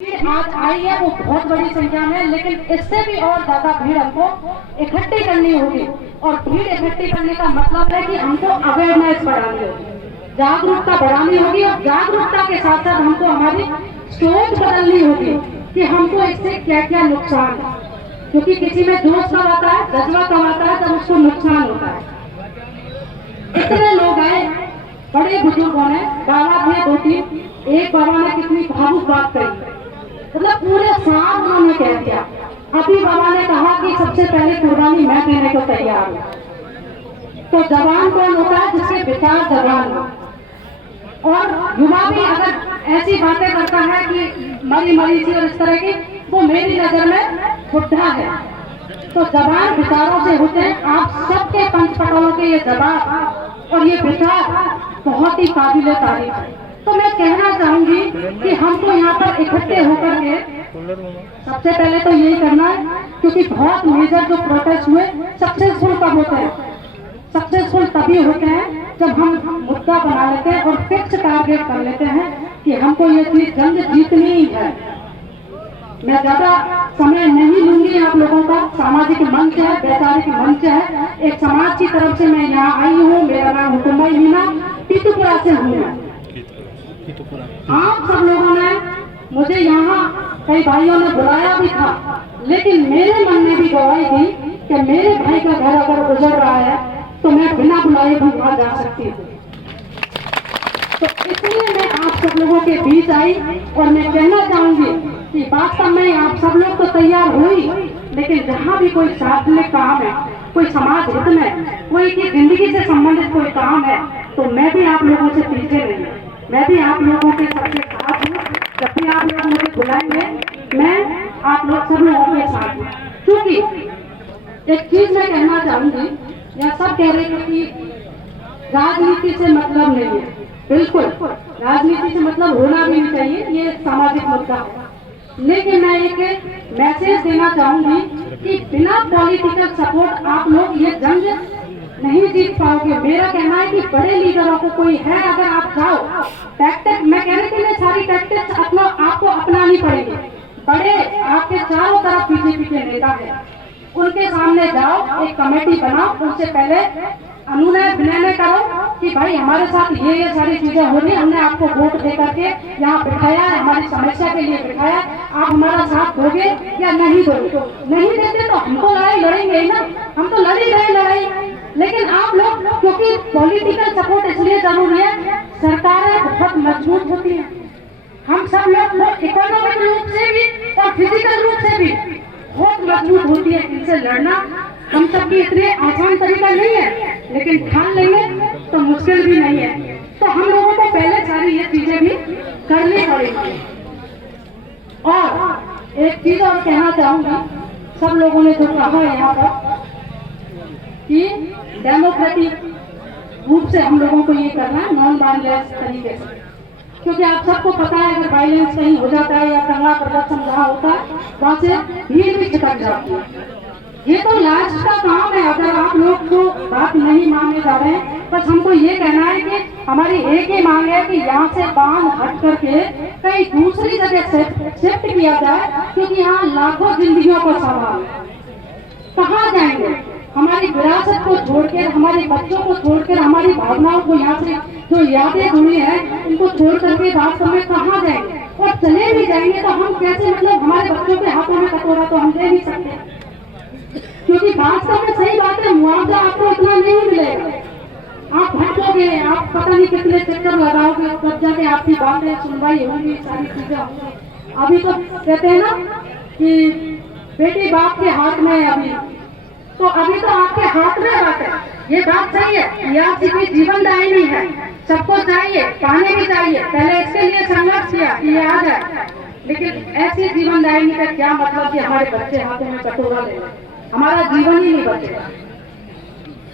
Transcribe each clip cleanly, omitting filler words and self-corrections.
आज आई है वो बहुत बड़ी संख्या में, लेकिन इससे भी और ज्यादा भीड़ हमको इकट्ठी करनी होगी। और भीड़ इकट्ठी करने का मतलब है कि हमको अवेयरनेस बढ़ानी होगी, जागरूकता बढ़ानी होगी। और जागरूकता के साथ साथ हमको हमारी सोच बदलनी होगी कि हमको इससे क्या क्या नुकसान है। क्योंकि किसी में जोश कब आता है, जज्बा कब आता है, तब उसको नुकसान होता है। इतने लोग आए, बड़े बुजुर्गों ने, बाबा थे 2-3, एक बाबा ने कितनी भावुक बात कही, मतलब पूरे साल उन्होंने कह दिया। अभी बाबा ने कहा कि सबसे पहले कुर्बानी मैं देने को तैयार हूँ। तो जवान कौन होता है? जिसके विचार जवान हो। और युवा भी अगर ऐसी बातें करता है कि मरी मरी सी और इस तरह की, वो मेरी नजर में बुढ़ा है। तो जवान विचारों से होते हैं। आप सबके पंचपटों के ये जवाब और ये विचार बहुत ही काबिले तारीफ है। तो मैं कहना चाहूंगी कि हमको यहाँ पर इकट्ठे होकर के सबसे पहले तो यही करना है, क्योंकि बहुत मेजर जो प्रोटेस्ट हुए सक्सेसफुल कब होते हैं? सक्सेसफुल तभी होते हैं जब हम मुद्दा बना लेते हैं और फिक्स टारगेट कर लेते हैं कि हमको ये चीज जंग जीतनी ही है। मैं ज्यादा समय नहीं लूंगी आप लोगों का। सामाजिक मंच है, वैचारिक मंच है, एक समाज की तरफ से मैं यहाँ आई हूँ। मेरा नाम हुकुमा मीना, टीटूपुरा से हूँ। आप सब लोगों ने मुझे यहाँ, कई भाइयों ने बुलाया भी था, लेकिन मेरे मन में भी गवाही थी कि मेरे भाई का घर अगर गुजर रहा है तो मैं बिना बुलाए भी वहां जा सकती हूँ। तो इसलिए मैं आप सब लोगों के बीच आई और मैं कहना चाहूंगी कि वास्तव में आप सब लोग तो तैयार हुई, लेकिन जहाँ भी कोई सार्वजनिक काम है, कोई समाज हित में, कोई की जिंदगी से संबंधित कोई काम है, तो मैं भी आप लोगों से पीछे नहीं हूँ। मैं भी आप लोगों के सबके साथ हूँ। जब भी आप लोग मुझे बुलाएंगे, मैं आप लोग सब लोगों के साथ हूँ। क्योंकि एक चीज मैं कहना चाहूंगी, या सब कह रहे हैं कि राजनीति से मतलब नहीं है। बिल्कुल, राजनीति से मतलब होना भी नहीं चाहिए, ये सामाजिक मुद्दा है। लेकिन मैं एक मैसेज देना चाहूंगी कि बिना पॉलिटिकल सपोर्ट आप लोग ये जंग नहीं जीत पाओगे। मेरा कहना है कि बड़े लीडरों को कोई है, अगर आप जाओ टैक्टिक, मैं कह रही थी सारी टैक्टिक्स आपको अपनानी पड़ेगी। बड़े आपके चारों तरफ बीजेपी के नेता है, उनके सामने जाओ, एक कमेटी बनाओ, उनसे पहले अनुनय विनय करो कि भाई हमारे साथ ये सारी चीजें हो रही, हमने आपको वोट दे करके यहाँ बिठाया, हमारी समस्या के लिए बिठाया, आप हमारा साथ दोगे या नहीं दोगे? नहीं देते तो हमको लड़ाई लड़ेंगे ही ना, हम तो लड़ी गए लड़ाई। लेकिन आप लोग, क्योंकि पॉलिटिकल सपोर्ट इसलिए जरूरी है, सरकारें बहुत मजबूत होती हैं। हम सब लोग इकोनॉमिक रूप से भी और फिजिकल रूप से भी बहुत मजबूत होती है। इनसे लड़ना हम सबकी इतने आसान तरीका नहीं है, लेकिन ठान लेंगे तो मुश्किल भी नहीं है। तो हम लोगों को पहले सारी ये चीजें भी करनी पड़ेगी। और एक चीज और कहना चाहूंगी, सब लोगों ने जो कहा यहाँ पर कि डेमोक्रेटिक रूप से हम लोगों को ये करना है, नॉन वायलेंस तरीके से। क्योंकि आप सबको पता है अगर वायलेंस कहीं हो जाता है या दंगा प्रदर्शन जहाँ होता है, वहां से भीड़ भी छिटक जाती है। ये तो लास्ट का काम है। अगर आप लोग को बात नहीं मानने जा रहे हैं, बस हमको ये कहना है कि हमारी एक ही मांग है कि यहाँ से बांध हट करके कहीं दूसरी जगह शिफ्ट किया जाए, क्योंकि यहाँ लाखों जिंदगियों को सवाल है। कहाँ जाएंगे? हमारी विरासत को छोड़कर, हमारे बच्चों को छोड़कर, हमारी भावनाओं को, यहाँ से जो यादें जुड़ी हैं, इनको छोड़ करके वास्तव में कहाँ जाएंगे? और चले भी जाएंगे तो हम कैसे, मतलब हमारे बच्चों के हाथों में कटोरा तो हम दे नहीं सकते। क्योंकि वास्तव में सही बात है, मुआवजा आपको इतना नहीं मिलेगा। आप भटकोगे, आप पता नहीं कितने चक्कर लगाओगे, तब जाके आपकी बातें सुनवाई होगी, सारी चीजें होंगी। अभी तो कहते हैं ना कि बेटी बाप के हाथ में है अभी, तो अभी तो आपके हाथ में बात है। ये बात सही है, यह भी जीवनदायिनी है, सबको चाहिए, पाने भी चाहिए। पहले इसके लिए संघर्ष किया कि ये आ जाए, लेकिन ऐसी जीवनदायिनी का क्या मतलब कि हमारे बच्चे हाथों में कटोरा ले, हमारा जीवन ही नहीं बचेगा।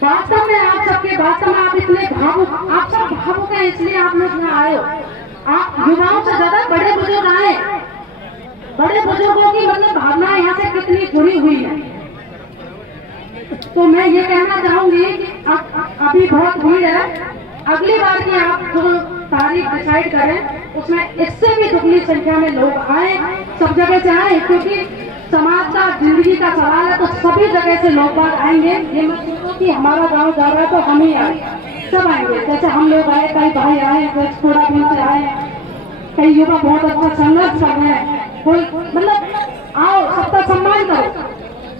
वास्तव में आप सबके, वास्तव में आप इतने भावुक, आप सब भावुक हैं, इसलिए आप लोग यहाँ आए हो। आप युवाओं से ज्यादा बड़े बुजुर्ग आए, बड़े बुजुर्गों की मतलब भावना यहाँ से कितनी जुड़ी हुई है। तो मैं ये कहना चाहूंगी कि अभी बहुत भीड़ है, अगली बार की आप जो तारीख डिसाइड करें उसमें इससे भी दुगनी संख्या में लोग आए, सब जगह से आए, क्योंकि समाज का जिंदगी का सवाल है, तो सभी जगह से लोग बाग आएंगे। ये मत सोचो कि हमारा गांव जा रहा है तो हम ही आए, सब आएंगे। जैसे हम लोग आए, कई भाई आए, थोड़ा दिन से आए, कई युवा बहुत अच्छा संघर्ष कर रहे हैं, कोई मतलब आओ, सबका सम्मान करो,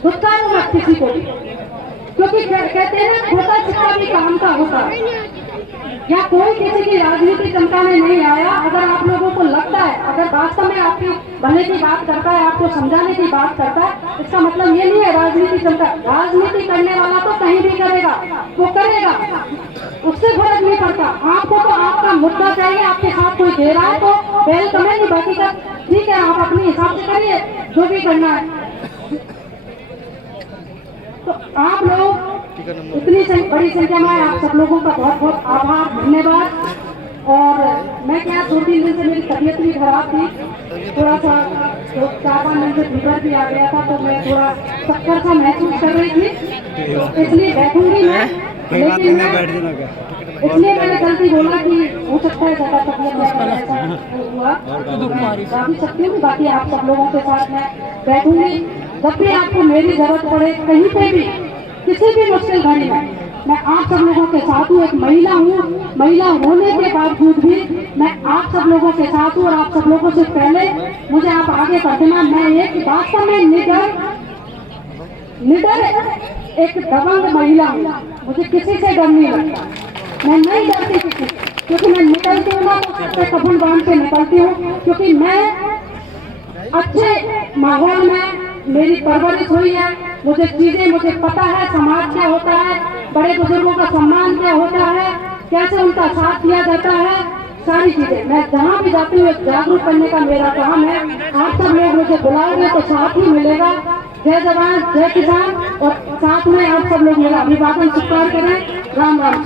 धुतकारो मत किसी को भी, क्योंकि कहते हैं ना खोटा सिक्का भी काम का होता है। या कोई किसी की राजनीति चमकाने नहीं आया। अगर आप लोगों को लगता है, अगर वास्तव में आपकी भले की बात करता है, आपको समझाने की बात करता है, इसका मतलब ये नहीं है राजनीति चमका। राजनीति करने वाला तो कहीं भी करेगा, वो करेगा, उससे फर्क नहीं पड़ता। आपको तो आपका मुद्दा चाहिए, आपके साथ कोई दे रहा है तो वेलकम है, नहीं बाकी का ठीक है, आप अपने हिसाब से करिए जो भी करना है। तो आप लोग इतनी बड़ी संख्या में, आप सब लोगों का बहुत बहुत आभार, धन्यवाद। और मैं क्या 2-3 दिन से मेरी तबीयत भी खराब थी, थोड़ा सा 4-5 दिन से फीवर भी आ गया था, तो मैं थोड़ा चक्कर सा महसूस कर रही थी, इसलिए बैठूंगी मैं। लेकिन इसलिए मैंने गलती बोला कि हो सकता है ज़्यादा तबीयत हुआ, गा भी सकती हूँ। बाकी आप सब लोगों के साथ मैं बैठूंगी, जब भी आपको मेरी जरूरत पड़े, कहीं पे भी, किसी भी मुश्किल घड़ी में, मैं आप सब लोगों के साथ हूँ। एक महिला हूँ, महिला होने के बावजूद भी मैं आप सब लोगों के साथ हूँ। और आप सब लोगों से पहले मुझे आप आगे कर देना। मैं एक वास्तव में निडर एक दबंग महिला हूँ, मुझे किसी से डर नहीं लगता, मैं नहीं डरती किसी, क्योंकि मैं निकलती हूँ ना तो कफन बांध के निकलती हूँ, क्योंकि मैं अच्छे माहौल में मेरी परवरिश हुई है। मुझे पता है समाज क्या होता है, बड़े बुजुर्गों का सम्मान क्या होता है, कैसे उनका साथ दिया जाता है, सारी चीजें मैं जहाँ भी जाती हूँ जागरूक करने का मेरा काम है। आप सब लोग मुझे बुलाओगे तो साथ ही मिलेगा। जय जवान जय किसान, और साथ में आप सब लोग मेरा अभिवादन स्वीकार करें। राम राम।